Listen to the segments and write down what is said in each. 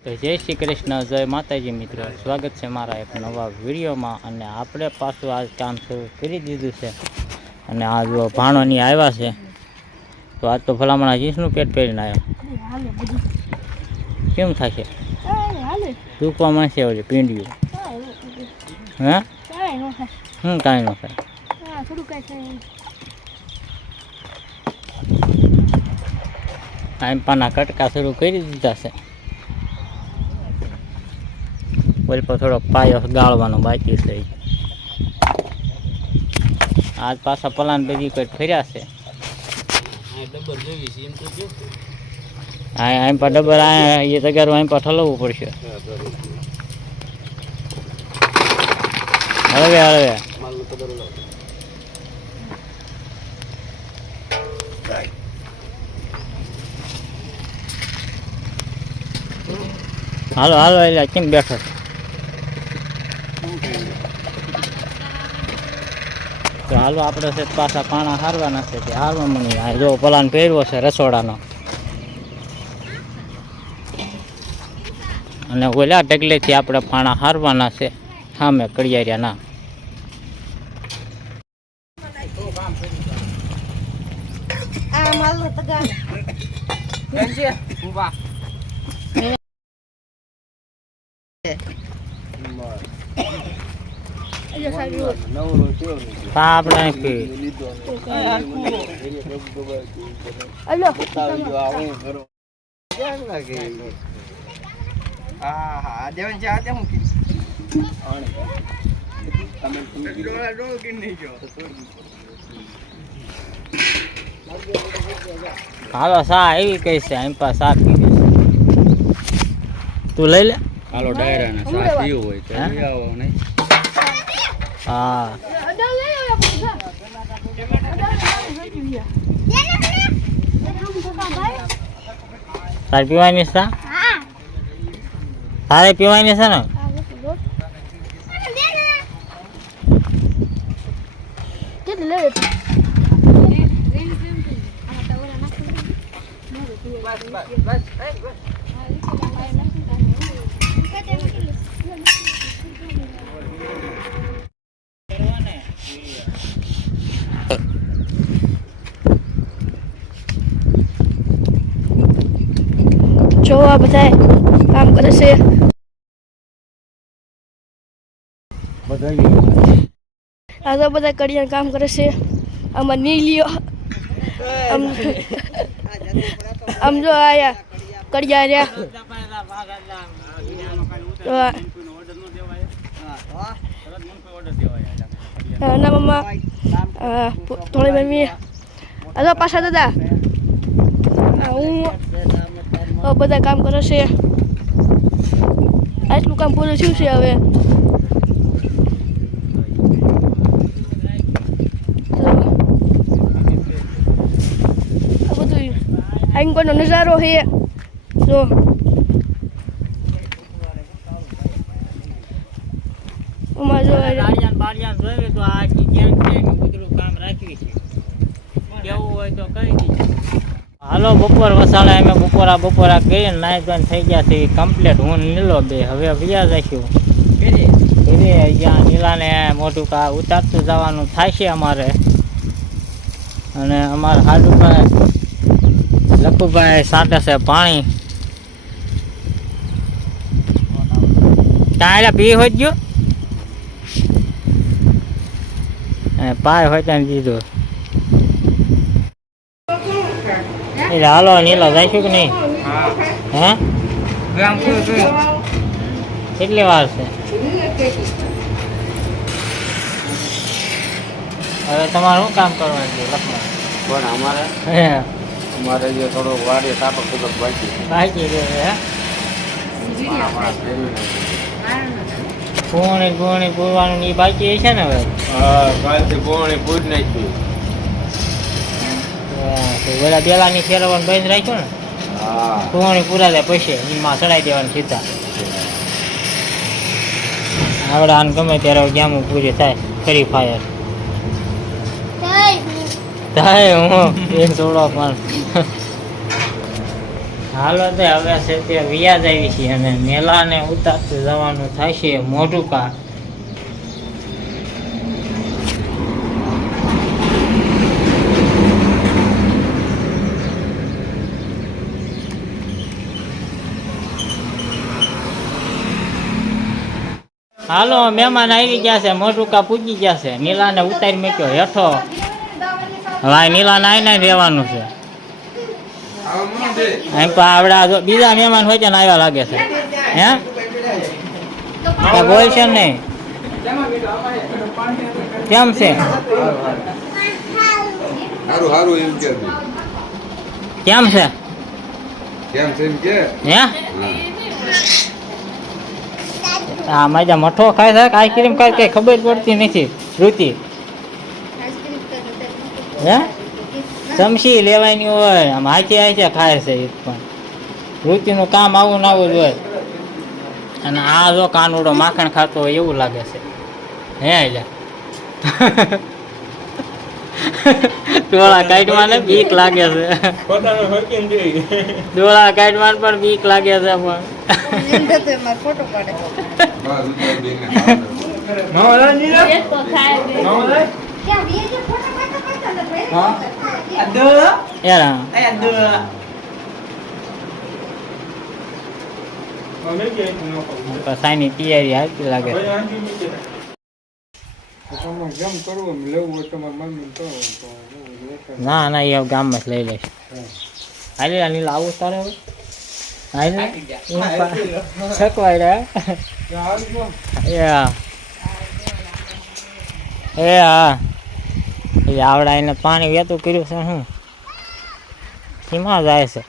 જય શ્રી કૃષ્ણ, જય માતાજી મિત્રો. સ્વાગત છે મારા એક નવા વિડીયોમાં અને આપણે પાછું આજ કામ શરૂ કરી દીધું છે. અને આ જો ભાણોની આવ્યા છે. તો આજ તો ભલામણા જીન્સનું પેટ પહેરીને આવ્યા. કેમ થશે? દુખવા માંડશે ઓલી પીંડિયું હે? હું કાંઈ ન થાય. આમ પાના કટકા શરૂ કરી દીધા છે ઓલી પર થોડોક પાયો ગાળવાનો બાકી છે. આજ પાછા પલાન બધી કોઈ ફર્યા છે? હા આમ પર ડબર આ એ તગારું એમ પર ઠલવવું પડશે. હળવે હળવે. હાલો હાલો એટલે કેમ બેઠો છો? તો હાલો આપણે છે પાછા પાણા હારવાના છે તે હારવા મળી આ જો પલાન પહેરવો છે રસોડાનો. અને ઓલા ઢગલેથી આપણે પાણા હારવાના છે. સામે કડિયારિયાના. આ હાલો, સા, એવી કઈ છે? એમ પા સા તું લઈ લે. હાલો ડાયરા ને. પીવું હોય તો આવો નહીં. હા. તારે પીવાની છે? તારે પીવાની છે ને કેટલી લેવી જો આ બધા કામ કરે છે. આ તો બધા કડિયા કામ કરે છે. આમાં નીલીઓ આમ જો આયા કડિયા રહ્યા. ના મમ્મા થોડી મમ્મી તો પાછા દાદા. હું હવે બધા કામ કરે છે. આટલું કામ પૂરું થયું છે હવે. બધું આંગણનો નજારો છે. જો. અમારે જો બાળિયાને બાળિયાને જોઈએ તો આ કેમ એનું બધું કામ રાખવી છે કેવું હોય તો કહી દીધું હાલો બપોર વસાડા અમે બપોરા બપોરા કરીને નાઈ ધોઈને થઈ ગયા છે કમ્પ્લીટ હું નીલો બે. હવે વ્યા જઈશું. ઘરે? જ્યાં નીલાને મોટું કા ઉતારતું જવાનું થાય છે અમારે. અને અમારા હાડુભાઈ લખુભાઈ સાટે છે પાણી. ત્યાં પી હોય ગયો? પાય હોય ત્યાં દીધું. એટલે હાલો નીલો જઈશું કે નહીં? હે? કેટલી વાર છે? હવે તમારે શું કામ કરવાનું છે લખમાં પણ અમારે હે. અમારે જે થોડો વાડી કુદક બાકી છે. બાકી છે ફેરવી નાખ્યું. ગુણી ગુણી પૂરવાનું એ બાકી છે ને હવે? હા કાલથી પોણી પૂજ નાખ્યું પેલા બેલાની ફેરવવાનું બંધ રાખ્યું ને? કુવાણી પૂરા થાય પૈસે એમાં ચડાવી દેવાનું સીધા. આવડે આને ગમે ત્યારે જામું પૂરી થાય. ફરી ફાયર થાય હું. એ જોડો પણ. હાલો તો હવે છે તે વ્યાજ આવી છે અને મેલાને ઉતારતું જવાનું થશે મોટું કા હાલો મહેમાન આવી ગયા છે મોટુકા પૂજી ગયા છે. નીલાને ઉતારી મૂક્યો હેઠો. હવે આ નીલાને આવીને રહેવાનું છે. એમ પણ આવડા બીજા મહેમાન હોય છે ને આવ્યા લાગે છે. હે? બોલ છે નહીં? કેમ છે? કે. કેમ છે? કેમ છે કે? હે. આ મજા મઠો ખાય છે. આઈસ્ક્રીમ ખાય કઈ ખબર પડતી નથી. શ્રુતિ. હે? ચમચી લેવાની હોય. આમ હાથી હાથે ખાય છે એ પણ. રુચિનું કામ આવું ને આવું જ હોય. અને આ જો કાનુડો માખણ ખાતો હોય એવું લાગે છે. હે એટલે ડોળા કાઢવા ને બીક લાગે છે. ડોળા કાઢવા પણ બીક લાગે છે પણ. સાઈની તૈયારી હાલતી લાગે છે. તમારે કરવું લેવું હોય તમારે મમ્મી તો ના ના એ ગામમાં જ લઈ લઈશ. હાલે અનિલ આવું તારે હવે. હાલે. રે એ હા. એ હા. એ આવડા એને પાણી વેતું કર્યું છે શું શીમાં જાય છે.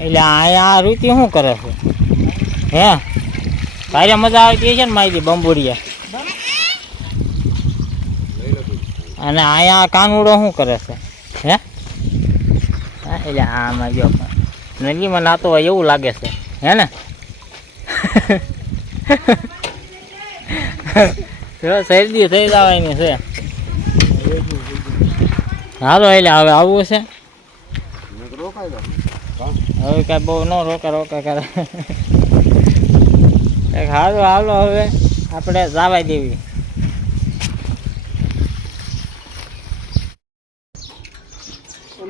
એટલે અહીંયા આ રૂચિ શું કરે છે? હે? ભાઈ મજા આવતી છે ને માહિતી બંબુરિયા અને અહીંયા કાનુડો શું કરે છે? હે? એટલે આમાં જો નદીમાં નાતો હોય એવું લાગે છે. હે ને? શરદી થઈ જવાની છે. હાલો, એટલે હવે આવવું છે. હવે કાંઈ બહુ ન રોકા રોકા કરે હાલો હાલો હવે. આપણે જવા દેવી.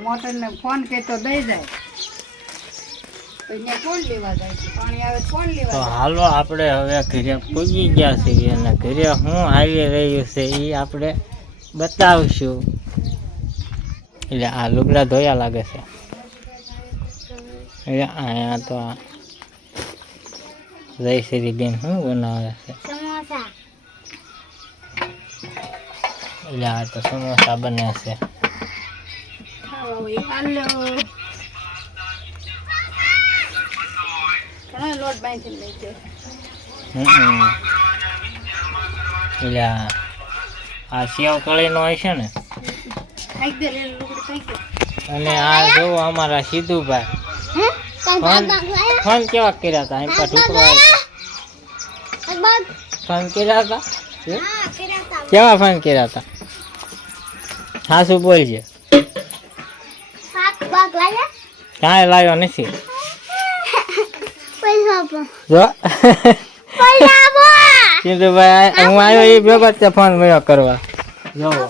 મોટર ને ફોન કે તો દઈ જાય. તો અહીંયા કોણ લેવા જાય છે? પાણી આવે તો કોણ તો લેવા જાય? હાલો આપણે હવે ઘરે પૂજી ગયા છીએ અને ઘરે હું આવી રહ્યું છે એ આપણે બતાવશું. એટલે આ લુગડા ધોયા લાગે છે. એટલે અહીંયા તો આ જયશ્રી બેન શું બનાવે છે? એટલે આ તો સમોસા બને છે. હોય હાલો. ઘણો લોટ બાંધીને લઈ ગયો. એટલે આ આ સેવ કળીનો હોય ને? ખાઈ દે લે લુગડું ખાઈ દે. અને આ જો અમારા સિદ્ધુભાઈ. ફોન ફોન કેવા કર્યા હતા એમ પર ઢુકડો ફોન કર્યા હતા કેવા ફોન કર્યા હતા હા શું બોલજે. કાંઈ લાવ્યો નથી. જો. સિદ્ધુભાઈ હું આવ્યો એ ભેગો જ ફોન મળ્યો કરવા. જોવો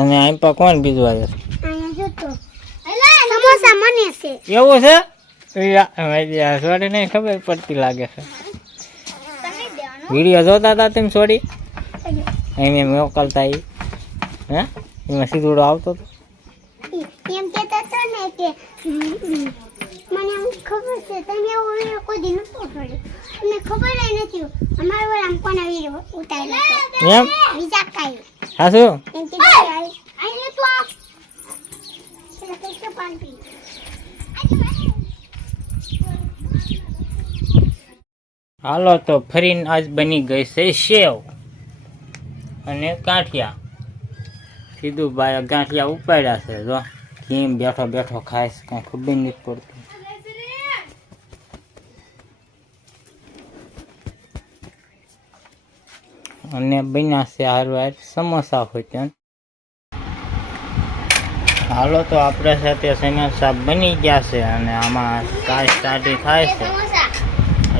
અને એમ પર કોણ બીજું આવે એવું છે? સોરી નહીં ખબર પડતી લાગે છે. વીડિયો જોતા હતા તેમ સોરી એમ મોકલતા એ. હે? એમાં સીધુડો આવતો હતો એમ કહેતા હતા ને કે મને એમ ખબર છે તમે એવો કોઈ દી નતો ખબર ય નથી અમારા વાળા આમ કોના વીડિયો ઉતારેલા એમ? બીજા કાંઈ. હા શું? એમ કે આઈને તો આ પેલા પૈસા પાણી પી હાલો તો ફરીને આજ બની ગઈ છે સેવ. અને ગાંઠિયા. સીધું ભાઈ ગાંઠિયા ઉપાડ્યા છે, જો. કેમ બેઠો બેઠો ખાય છે, કાંઈ ખબર નથી પડતી. અને બન્યા છે હારવાર સમોસા હોય હાલો તો આપણે સાથે સમોસા બની ગયા છે અને આમાં કાંઈ સ્ટાર્ટિંગ થાય છે.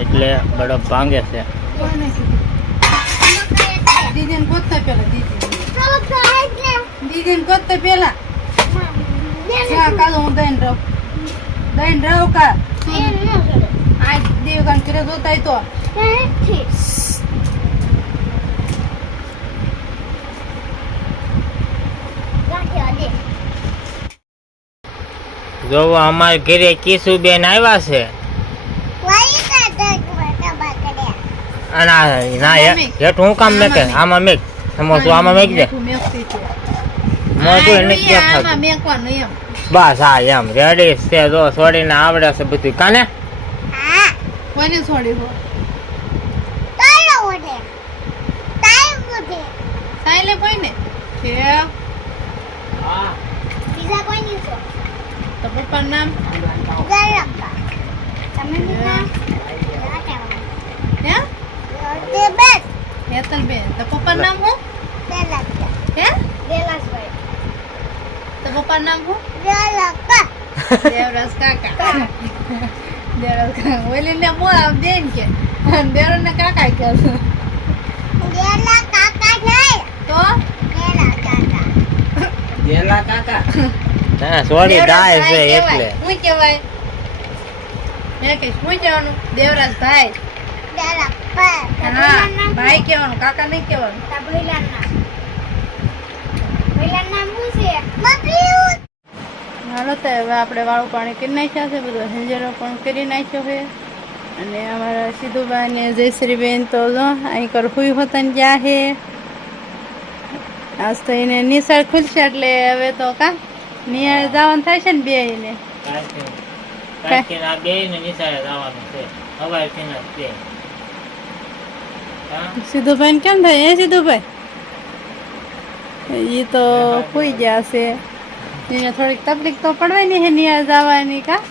એટલે બરફ ભાંગે છે. કોને ને ગોતતા પેલા દીદી દીદી ને દીદીને ગોતતા પેલા. બેન હું દઈને રહું. દઈને રહું કા એમ ન કરો આ દેવગાન કરે જોતાય તો. નથી જોવો અમારે ઘરે કિશુબેન આવ્યા છે. ના હે- હેઠ હું કામ મેકે? આમાં મેક સમોસું આમાં મેક દે? આમાં દેખાતું મેકવાનું એમ. બસ હા એમ. રેડી છે જો છોડીને આવડે છે બધું. કાને? હા. કોને છોડી હો? તારો ઓડે તાય ઓડે સાયલે કોઈને? છે બીજા કોઈ નહીં તો પપ્પાનું નામ? ગરબા. તમે બીજા હે તે બેટ હેતલબેન તો પપ્પાનું નામ હું હે ગેલાસભાઈ તો પપ્પાનું નામ હું દેવરાજ કાકા દેવરાજ કાકા ઓલી ને મો આમ દેન કે દેવરાજ ને કાકા કે. ગેલા કાકા નહીં તો ગેલા કાકા હા છોડી દેવરાજ ડાય છે ભાઈ એટલે. હું કહેવાય મેં કહીશ હું કહેવાનું દેવરાજ ભાઈ હા ભાઈ કહેવાનું કાકા નહીં કહેવાનું. તા ભઈલા નામ ભઈલા નામ શું છે? બકરી હાલો તો હવે આપણે વાળું પાણી કરી નાખ્યા છે બધું હેંજરો પણ કરી નાખ્યો છે. અને અમારા સિદ્ધુબા ને જયશ્રીબેન તો અહીં કર હુઈ હોતા ને જ્યાં હે આજ તો એને નિશાળ ખુલશે એટલે હવે તો કા નિયાળ જવાનું થાય છે ને બે એને. બે નિશાળે જવાનું છે. હવાઈ બે? સિદ્ધુભાઈ કેમ થાય? એ સિદ્ધુભાઈ? એ તો કોઈ ગયા છે. એને થોડીક તકલીફ તો પડવાની હે નિયાળ જવાની કા?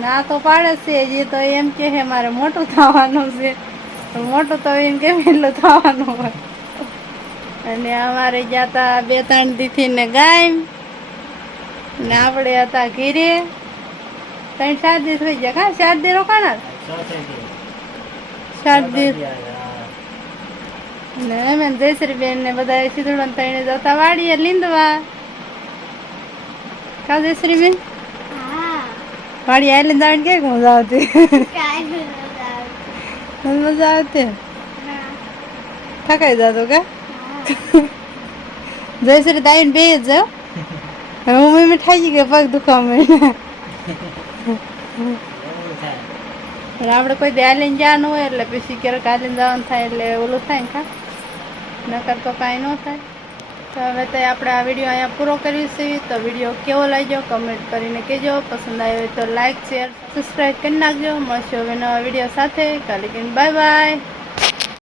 ના તો પાડે છે એ તો એમ કે છે મારે મોટું થવાનું છે. મોટું તો એમ કે એટલું થવાનું હોય. અને અમારે ગયા હતા બે ત્રણ દીથી ને ગાય ને આપણે હતા ઘીરે. ત્રણ સાત દિવસ થઈ ગયા કા? સાત દિવસ રોકાણા? ચોથે દી. ચાર દિવસ હા. ને અમે જયશ્રી બેન ને બધા સીધુડો તઈને જતા વાડીએ લીંદવા કા જયશ્રી બેન હા વાડી આઈ લીંદા કે મજા આવતી મજા આવતી થકાઈ જતો કે જયશ્રી તાઈને બે જ હું મમ્મી ઠાઈ ગઈ પગ દુખાવા માંડ્યા. એવું થાય. અને આપણે કોઈ દે લઈને જવાનું હોય એટલે પછી ક્યારેક આલીને જવાનું થાય એટલે ઓલું થાય ને ખા. નકર તો કાંઈ ન થાય. તો હવે તો આપણે આ વીડિયો અહીંયા પૂરો કરીશું તો વીડિયો કેવો લાગ્યો કમેન્ટ કરીને કહેજો. પસંદ આવ્યો હોય તો લાઈક શેર સબસ્ક્રાઈબ કરી નાખજો. મળશું હવે નવા વીડિયો સાથે. કાલે બાય બાય